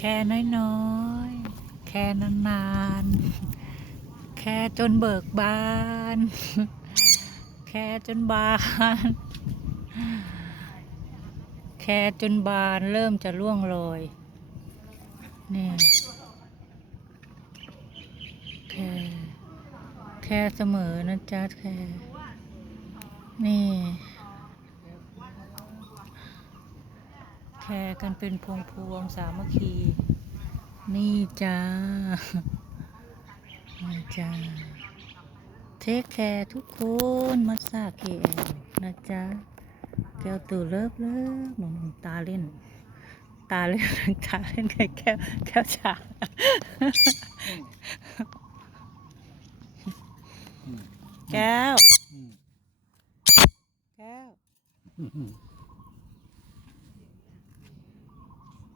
แค่น้อยๆ แค่นานๆ แค่จนเบิกบาน แค่จนบาน แค่จนบานเริ่มจะร่วงโรย นี่แค่แค่เสมอนะจ๊ะแค่นี่ แค่กันเป็นพวงพวงสามัคคี นี่จ้านี่จ้าเทคแคร์ทุกคนมาซาเคแอลนะจ๊ะแก้วตู่เลิฟเลิฟหนุ่มตาเล่น ตาเล่นตาเล่นแก้วแก้วชาแก้วแก้ว